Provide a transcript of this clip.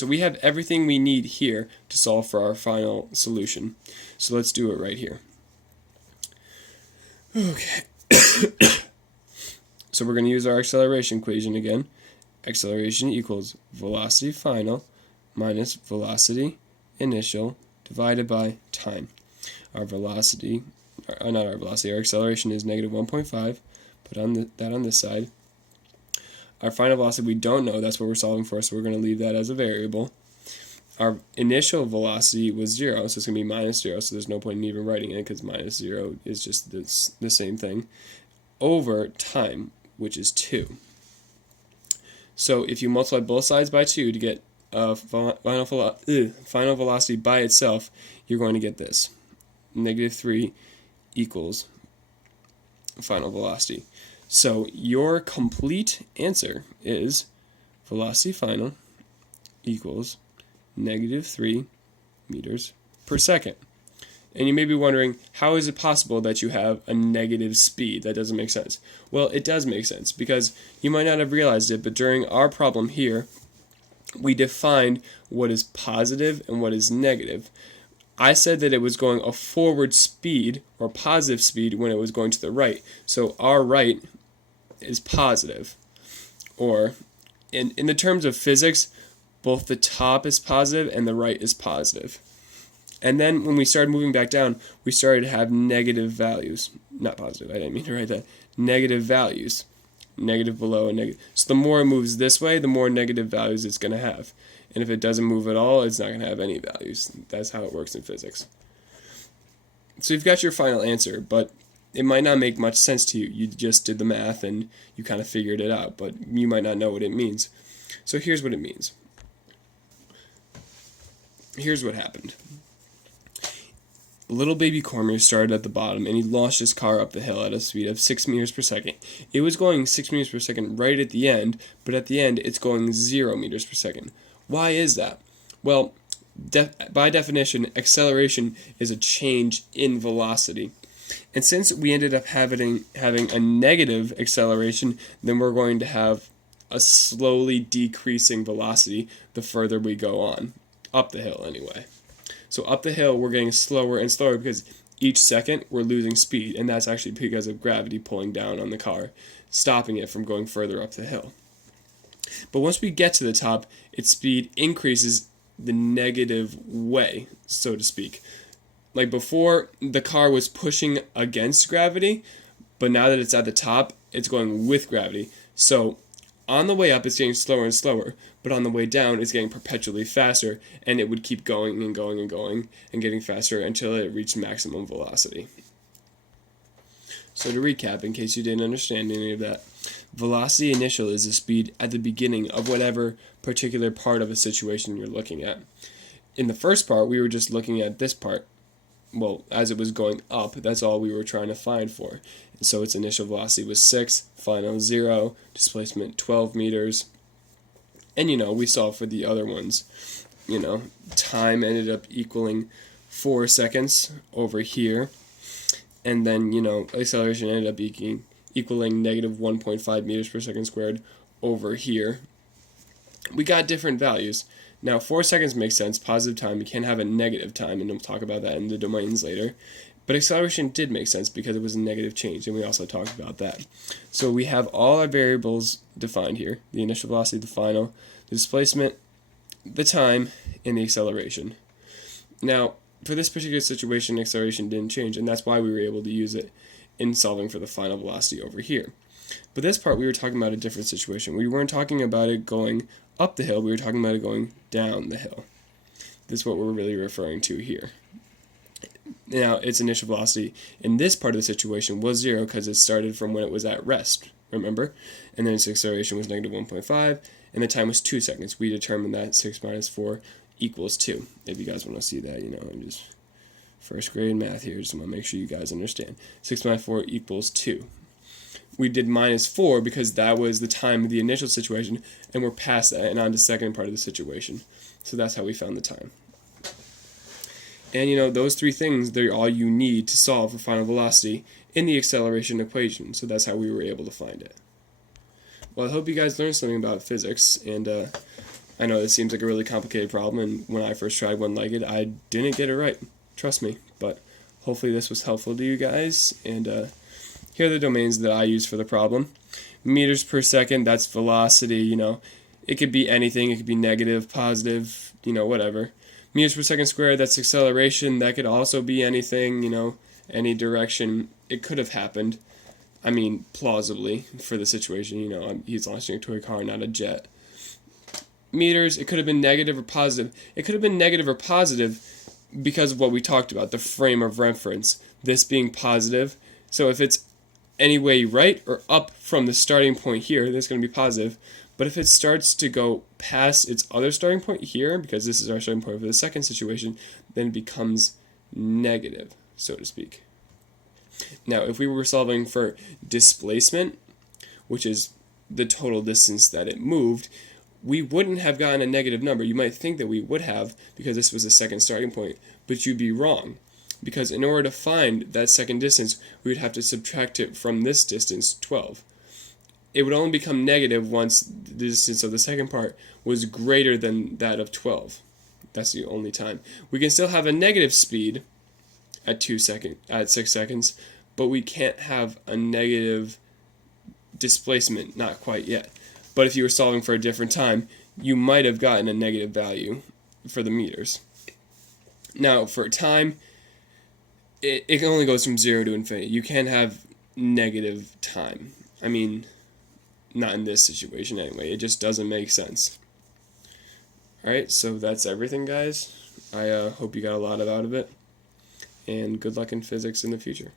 So we have everything we need here to solve for our final solution. So let's do it right here. Okay. So we're going to use our acceleration equation again. Acceleration equals velocity final minus velocity initial divided by time. Our velocity, not our velocity, our acceleration is negative 1.5. Put that on this side. Our final velocity we don't know, that's what we're solving for, so we're going to leave that as a variable. Our initial velocity was 0, so it's going to be minus 0, so there's no point in even writing it because minus 0 is just the same thing, over time, which is 2. So if you multiply both sides by 2 to get final velocity by itself, you're going to get this. Negative 3 equals final velocity. So your complete answer is velocity final equals negative 3 meters per second. And you may be wondering, how is it possible that you have a negative speed? That doesn't make sense. Well, it does make sense because you might not have realized it, but during our problem here, we defined what is positive and what is negative. I said that it was going a forward speed or positive speed when it was going to the right. So our right is positive. Or in the terms of physics, both the top is positive and the right is positive. And then when we started moving back down, we started to have negative values. Not positive, I didn't mean to write that. Negative values. Negative below and negative. So the more it moves this way, the more negative values it's going to have. And if it doesn't move at all, it's not going to have any values. That's how it works in physics. So you've got your final answer, but it might not make much sense to you. You just did the math and you kind of figured it out, but you might not know what it means. So here's what it means. Here's what happened. Little baby Cormier started at the bottom and he launched his car up the hill at a speed of 6 meters per second. It was going 6 meters per second right at the end, but at the end it's going 0 meters per second. Why is that? Well, by definition, acceleration is a change in velocity. And since we ended up having a negative acceleration, then we're going to have a slowly decreasing velocity the further we go on, up the hill anyway. So up the hill, we're getting slower and slower because each second we're losing speed, and that's actually because of gravity pulling down on the car, stopping it from going further up the hill. But once we get to the top, its speed increases the negative way, so to speak. Like before, the car was pushing against gravity, but now that it's at the top, it's going with gravity. So on the way up, it's getting slower and slower, but on the way down, it's getting perpetually faster, and it would keep going and going and going and getting faster until it reached maximum velocity. So to recap, in case you didn't understand any of that, velocity initial is the speed at the beginning of whatever particular part of a situation you're looking at. In the first part, we were just looking at this part. Well, as it was going up, that's all we were trying to find for. And so its initial velocity was 6, final 0, displacement 12 meters. And, we saw for the other ones, time ended up equaling 4 seconds over here. And then, acceleration ended up equaling negative 1.5 meters per second squared over here. We got different values. Now, 4 seconds makes sense, positive time. You can't have a negative time, and we'll talk about that in the domains later. But acceleration did make sense because it was a negative change, and we also talked about that. So we have all our variables defined here, the initial velocity, the final, the displacement, the time, and the acceleration. Now, for this particular situation, acceleration didn't change, and that's why we were able to use it in solving for the final velocity over here. But this part, we were talking about a different situation. We weren't talking about it going up the hill, we were talking about it going down the hill. This is what we're really referring to here. Now, its initial velocity in this part of the situation was 0 because it started from when it was at rest, remember? And then its acceleration was negative 1.5, and the time was 2 seconds. We determined that 6 minus 4 equals 2. If you guys want to see that, I'm just first grade math here, just want to make sure you guys understand. 6 minus 4 equals 2. We did minus 4 because that was the time of the initial situation, and we're past that and on to the second part of the situation. So that's how we found the time. And those three things, they're all you need to solve for final velocity in the acceleration equation. So that's how we were able to find it. Well, I hope you guys learned something about physics, and I know this seems like a really complicated problem, and when I first tried one like it, I didn't get it right. Trust me. But hopefully this was helpful to you guys, and here are the domains that I use for the problem. Meters per second, that's velocity, it could be anything. It could be negative, positive, whatever. Meters per second squared, that's acceleration. That could also be anything, any direction. It could have happened. I mean, plausibly, for the situation, he's launching a toy car, not a jet. Meters, it could have been negative or positive. It could have been negative or positive because of what we talked about, the frame of reference, this being positive. So if it's any way right or up from the starting point here, that's going to be positive. But if it starts to go past its other starting point here, because this is our starting point for the second situation, then it becomes negative, so to speak. Now, if we were solving for displacement, which is the total distance that it moved, we wouldn't have gotten a negative number. You might think that we would have because this was the second starting point, but you'd be wrong. Because in order to find that second distance, we would have to subtract it from this distance, 12. It would only become negative once the distance of the second part was greater than that of 12. That's the only time. We can still have a negative speed at 6 seconds, but we can't have a negative displacement, not quite yet. But if you were solving for a different time, you might have gotten a negative value for the meters. Now, for time, it only goes from 0 to infinity. You can't have negative time. I mean, not in this situation anyway. It just doesn't make sense. Alright, so that's everything, guys. I hope you got a lot out of it. And good luck in physics in the future.